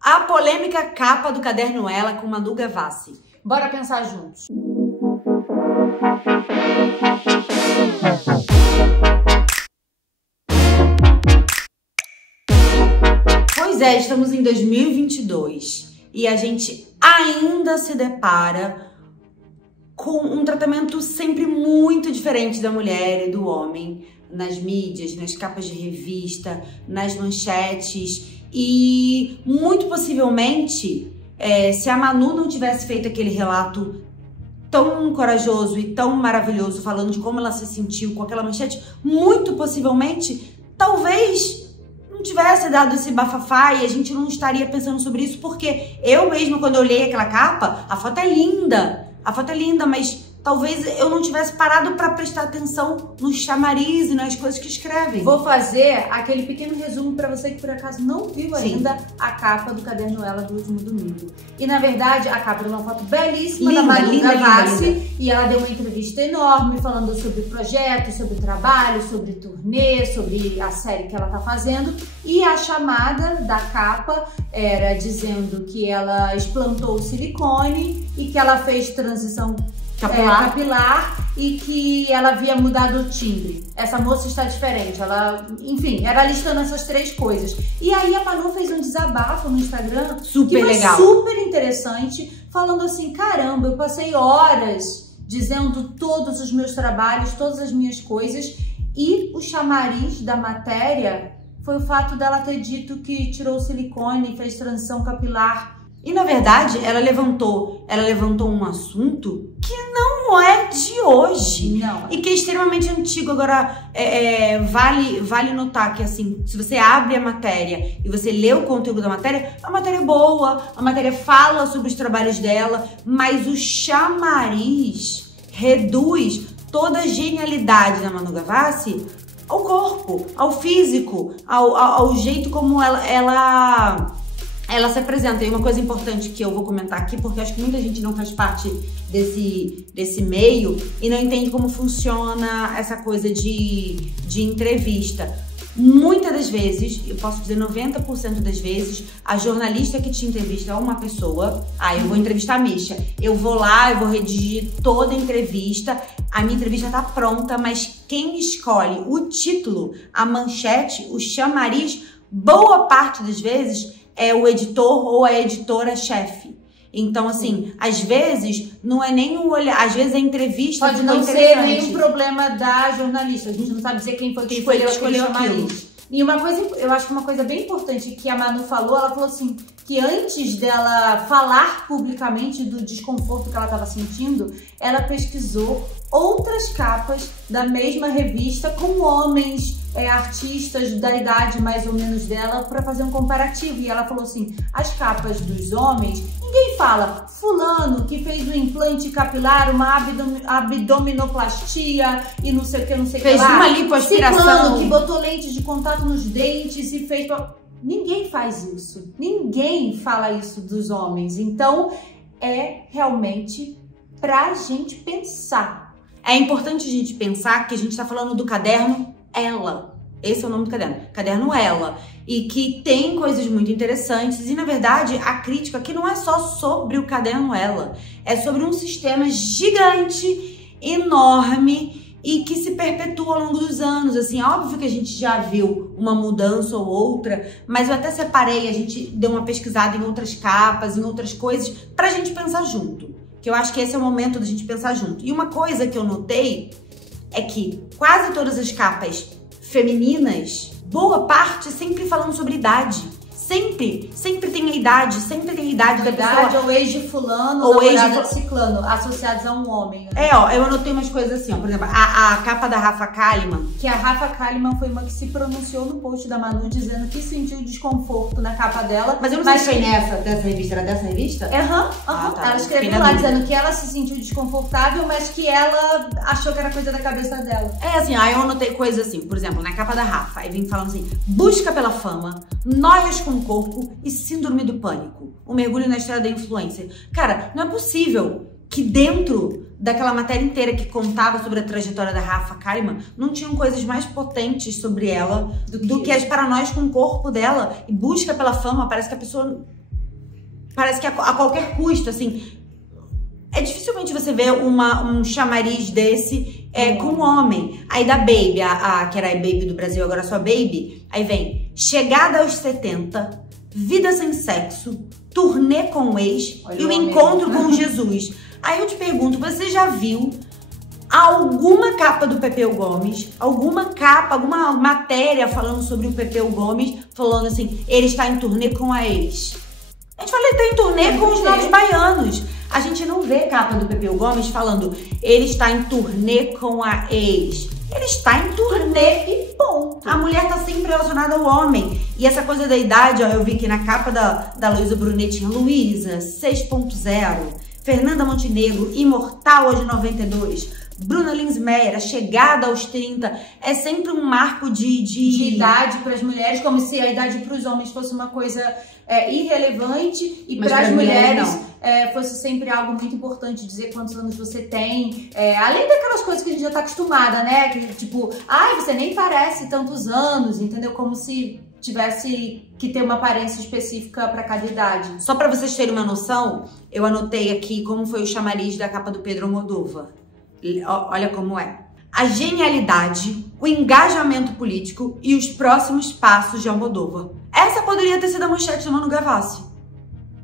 A polêmica capa do Caderno Ela com Manu Gavassi. Bora pensar juntos. Pois é, estamos em 2022 e a gente ainda se depara com um tratamento sempre muito diferente da mulher e do homem nas mídias, nas capas de revista, nas manchetes e muito possivelmente, se a Manu não tivesse feito aquele relato tão corajoso e tão maravilhoso falando de como ela se sentiu com aquela manchete, muito possivelmente, talvez não tivesse dado esse bafafá e a gente não estaria pensando sobre isso, porque eu mesma, quando eu olhei aquela capa, a foto é linda, mas talvez eu não tivesse parado para prestar atenção nos chamariz e nas coisas que escrevem. Vou fazer aquele pequeno resumo para você que por acaso não viu ainda a capa do Caderno Ela do último domingo. E na verdade a capa é uma foto belíssima da Manu Gavassi e ela deu uma entrevista enorme falando sobre o projeto, sobre o trabalho, sobre turnê, sobre a série que ela tá fazendo. E a chamada da capa era dizendo que ela explantou o silicone e que ela fez transição capilar e que ela havia mudado o timbre. Essa moça está diferente. Ela, enfim, era listando essas três coisas. E aí a Manu fez um desabafo no Instagram super legal, super interessante, falando assim: caramba, eu passei horas dizendo todos os meus trabalhos, todas as minhas coisas, e o chamariz da matéria foi o fato dela ter dito que tirou o silicone e fez transição capilar. E na verdade, ela levantou um assunto que não é de hoje. Não. E que é extremamente antigo. Agora, vale notar que, assim, se você abre a matéria e você lê o conteúdo da matéria, a matéria é boa, a matéria fala sobre os trabalhos dela, mas o chamariz reduz toda a genialidade da Manu Gavassi ao corpo, ao físico, ao jeito como ela se apresenta. E uma coisa importante que eu vou comentar aqui, porque acho que muita gente não faz parte desse meio e não entende como funciona essa coisa de entrevista. Muitas das vezes, eu posso dizer 90% das vezes, a jornalista que te entrevista é uma pessoa. Eu vou entrevistar a Misha. Eu vou lá, eu vou redigir toda a entrevista. A minha entrevista tá pronta, mas quem escolhe o título, a manchete, o chamariz, boa parte das vezes é o editor ou a editora-chefe. Então, assim, às vezes, não é nem o olhar, às vezes a entrevista pode não ser nenhum problema da jornalista. A gente não sabe dizer quem foi que escolheu aquilo. E uma coisa, eu acho que uma coisa bem importante que a Manu falou, ela falou assim, que antes dela falar publicamente do desconforto que ela estava sentindo, ela pesquisou outras capas da mesma revista com homens, artistas da idade mais ou menos dela, para fazer um comparativo. E ela falou assim, as capas dos homens, ninguém fala fulano que fez um implante capilar, uma abdominoplastia e não sei o que, não sei o que lá. Fez uma lipoaspiração. Ciclano que botou lentes de contato nos dentes e fez... Ninguém faz isso. Ninguém fala isso dos homens. Então, é realmente pra gente pensar. É importante a gente pensar que a gente tá falando do Caderno Ela. Esse é o nome do caderno. Caderno Ela. E que tem coisas muito interessantes. E, na verdade, a crítica aqui não é só sobre o Caderno Ela. É sobre um sistema gigante, enorme e que se perpetua ao longo dos anos. Assim, óbvio que a gente já viu uma mudança ou outra, mas eu até separei, a gente deu uma pesquisada em outras capas, em outras coisas, pra gente pensar junto. Que eu acho que esse é o momento da gente pensar junto. E uma coisa que eu notei é que quase todas as capas femininas, boa parte sempre falando sobre idade. Sempre tem a idade, sempre tem a idade da pessoa. Ou ex de fulano, ou namorada de ciclano, associados a um homem. Né? Eu anotei umas coisas assim, ó. Por exemplo, a capa da Rafa Kalimann. Que a Rafa Kalimann foi uma que se pronunciou no post da Manu, dizendo que sentiu desconforto na capa dela. Mas eu não sei se foi dessa revista, era dessa revista? Tá. Ela escreveu lá dizendo que ela se sentiu desconfortável, mas que ela achou que era coisa da cabeça dela. Aí eu anotei coisas assim, por exemplo, na capa da Rafa, aí vem falando assim, busca pela fama, noias com o corpo e síndrome do pânico. Um mergulho na história da influencer. Cara, não é possível que dentro daquela matéria inteira que contava sobre a trajetória da Rafa Kalimann, não tinham coisas mais potentes sobre ela do que as paranoias com o corpo dela. E busca pela fama, parece que a pessoa parece que a qualquer custo, assim, dificilmente você vê um chamariz desse com um homem. Aí da Baby, que era a Baby do Brasil, agora só Baby, aí vem chegada aos 70, vida sem sexo, turnê com o ex e o encontro com Jesus. Aí eu te pergunto, você já viu alguma capa do Pepeu Gomes, alguma capa, alguma matéria falando sobre o Pepeu Gomes, falando assim, ele está em turnê com a ex? A gente fala, ele está em turnê com os Novos Baianos. A gente não vê capa do Pepeu Gomes falando, ele está em turnê com a ex. Ele está em turnê e ponto. A mulher tá sempre relacionada ao homem. E essa coisa da idade, ó, eu vi que na capa da Luísa Brunet tinha Luísa 6.0, Fernanda Montenegro, imortal hoje 92, Bruna Linsmeyer, a chegada aos 30, é sempre um marco de idade para as mulheres, como se a idade para os homens fosse uma coisa irrelevante e para as mulheres fosse sempre algo muito importante, dizer quantos anos você tem, além daquelas coisas que a gente já tá acostumada, né, que tipo, você nem parece tantos anos, entendeu? Como se tivesse que ter uma aparência específica para cada idade. Só para vocês terem uma noção, eu anotei aqui como foi o chamariz da capa do Pedro Almodóvar. Olha como é. A genialidade, o engajamento político e os próximos passos de Almodóvar. Essa poderia ter sido a manchete do Manu Gavassi.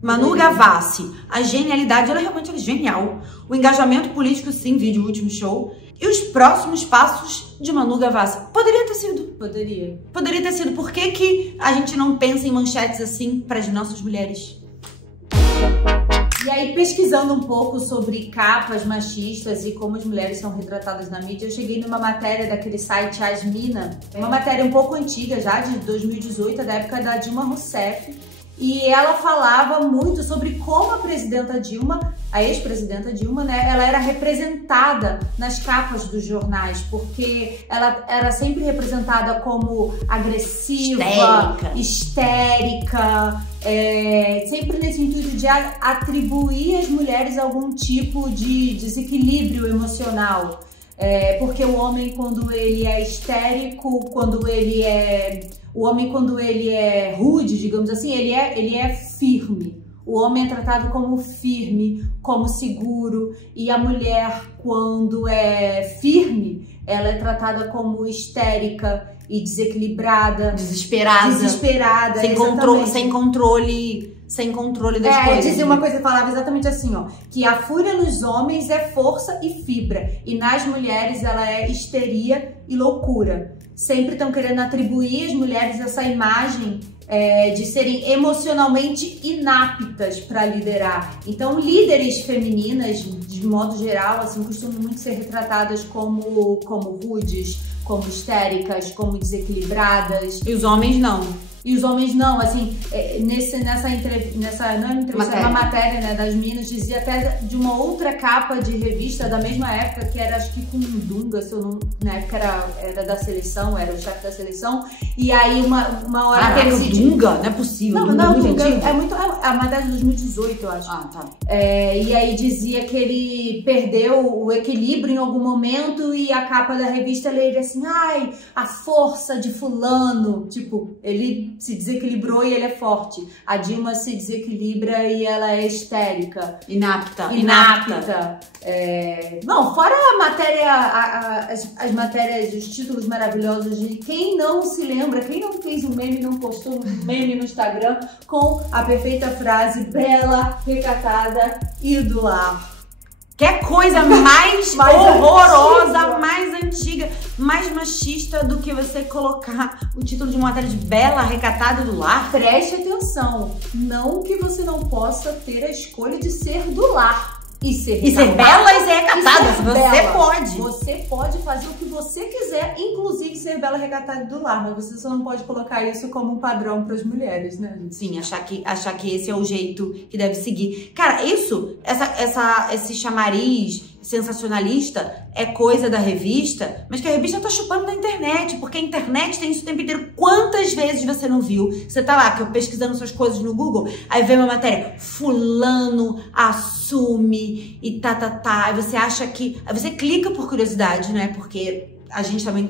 Manu Gavassi, a genialidade, ela realmente é genial. O engajamento político, sim, vídeo Último Show. E os próximos passos de Manu Gavassi. Poderia ter sido. Poderia. Poderia ter sido. Por que a gente não pensa em manchetes assim para as nossas mulheres? E aí, pesquisando um pouco sobre capas machistas e como as mulheres são retratadas na mídia, eu cheguei numa matéria daquele site Asmina, uma matéria um pouco antiga já, de 2018, da época da Dilma Rousseff, e ela falava muito sobre como a presidenta Dilma, a ex-presidenta Dilma, né, ela era representada nas capas dos jornais, porque ela era sempre representada como agressiva, histérica, sempre nesse intuito de atribuir às mulheres algum tipo de desequilíbrio emocional. Porque o homem, quando ele é histérico, o homem, quando ele é rude, digamos assim, ele é firme. O homem é tratado como firme, como seguro, e a mulher, quando é firme, ela é tratada como histérica e desequilibrada, desesperada, sem controle das coisas. Dizia uma coisa, falava exatamente assim, ó, que a fúria nos homens é força e fibra, e nas mulheres ela é histeria e loucura. Sempre estão querendo atribuir às mulheres essa imagem de serem emocionalmente inaptas para liderar. Então, líderes femininas, de modo geral, assim, costumam muito ser retratadas como rudes, como histéricas, como desequilibradas. E os homens não. E os homens não, assim, uma matéria, né, das Minas, dizia até de uma outra capa de revista da mesma época, que era, acho que com Dunga, na época era da seleção, era o chefe da seleção, e aí uma hora... Caraca, o Dunga? Não é possível. Não, Dunga é muito... A matéria de 2018, eu acho. Ah, tá. E aí dizia que ele perdeu o equilíbrio em algum momento, e a capa da revista leria assim, ai, a força de fulano, tipo, ele se desequilibrou e ele é forte. A Dilma se desequilibra e ela é histérica. Inapta. Não, fora a matéria, as matérias, os títulos maravilhosos de quem não se lembra, quem não fez um meme, não postou um meme no Instagram com a perfeita frase bela, recatada e do lar. Que coisa mais horrorosa, mais antiga, mais machista do que você colocar o título de uma matéria de bela, recatada do lar? Preste atenção, não que você não possa ter a escolha de ser do lar. E ser bela e ser recatada, você pode. Você pode fazer o que você quiser, inclusive ser bela, recatada do lar, mas você só não pode colocar isso como um padrão para as mulheres, né? Sim, achar que esse é o jeito que deve seguir. Cara, esse chamariz sensacionalista é coisa da revista, mas que a revista tá chupando da internet, porque a internet tem isso o tempo inteiro. Quantas vezes você não viu? Você tá lá, pesquisando suas coisas no Google, aí vem uma matéria, fulano assume e aí você acha que... Aí você clica por curiosidade, né? Porque a gente também...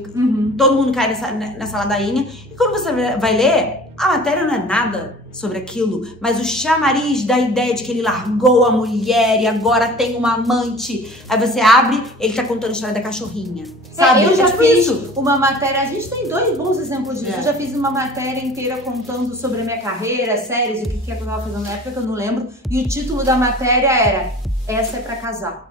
Todo mundo cai nessa ladainha. E quando você vai ler, a matéria não é nada sobre aquilo, mas o chamariz da ideia de que ele largou a mulher e agora tem uma amante. Aí você abre, ele tá contando a história da cachorrinha. Sabe? Eu já tipo fiz isso. uma matéria, a gente tem 2 bons exemplos disso. Eu já fiz uma matéria inteira contando sobre a minha carreira, séries, o que eu tava fazendo na época, que eu não lembro. E o título da matéria era Essa é pra casar.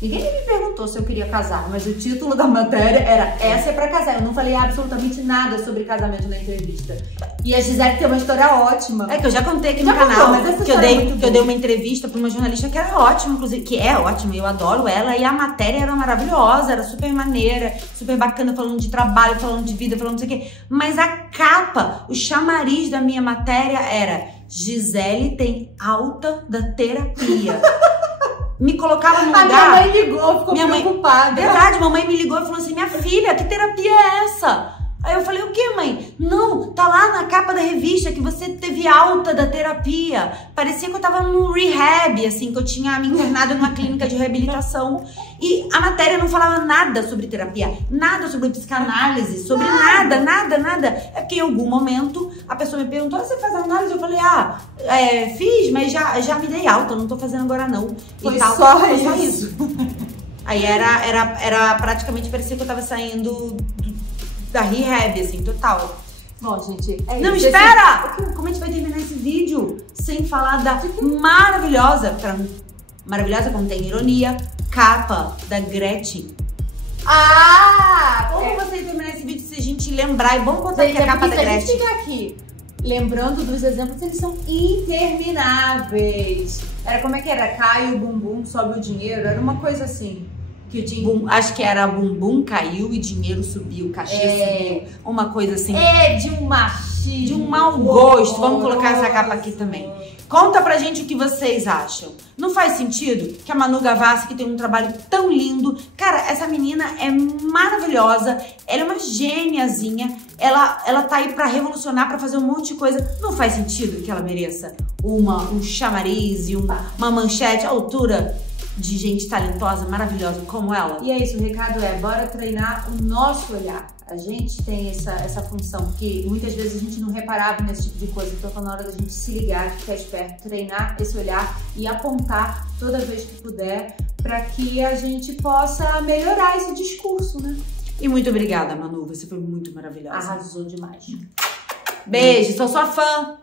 Ninguém me perguntou se eu queria casar, mas o título da matéria era Essa é pra casar. Eu não falei absolutamente nada sobre casamento na entrevista. E a Gisele tem uma história ótima. É que eu já contei aqui no canal, mas que eu dei uma entrevista pra uma jornalista que era ótima, inclusive, que é ótima, eu adoro ela, e a matéria era maravilhosa, era super maneira, super bacana, falando de trabalho, falando de vida, falando não sei o quê. Mas a capa, o chamariz da minha matéria era Gisele tem alta da terapia. Me colocava no lugar... A minha mãe ligou, ficou preocupada. Verdade, mamãe me ligou e falou assim, minha filha, que terapia é essa? Aí eu falei, o que, mãe? Não, tá lá na capa da revista que você teve alta da terapia. Parecia que eu tava num rehab, assim, que eu tinha me internado numa clínica de reabilitação. E a matéria não falava nada sobre terapia, nada sobre psicanálise, sobre nada. É porque em algum momento a pessoa me perguntou, você faz análise? Eu falei, fiz, mas já me dei alta, não tô fazendo agora não. Foi só isso. Aí era praticamente, parecia que eu tava saindo da rehab, assim, total. Bom, gente, é isso. Não, espera! Como a gente vai terminar esse vídeo sem falar da maravilhosa, como tem ironia, capa da Gretchen. Como você ia terminar esse vídeo se a gente lembrar? E vamos botar aqui a capa da Gretchen. Se a gente ficar aqui lembrando dos exemplos, eles são intermináveis. Era como é que era? Cai o bumbum, sobe o dinheiro. Era uma coisa assim. Acho que era bumbum caiu e dinheiro subiu, cachê subiu. Uma coisa assim. De um machismo. De um mau gosto. Vamos colocar essa capa aqui também. Conta pra gente o que vocês acham. Não faz sentido que a Manu Gavassi, que tem um trabalho tão lindo... Cara, essa menina é maravilhosa. Ela é uma gêniazinha. Ela tá aí pra revolucionar, pra fazer um monte de coisa. Não faz sentido que ela mereça um chamariz e uma manchete à altura de gente talentosa, maravilhosa como ela. E é isso, o recado é, bora treinar o nosso olhar. A gente tem essa função que muitas vezes a gente não reparava nesse tipo de coisa, então tá na hora da gente se ligar, ficar esperto, treinar esse olhar e apontar toda vez que puder para que a gente possa melhorar esse discurso, né? E muito obrigada, Manu, você foi muito maravilhosa. Arrasou demais. Beijo, sou sua fã.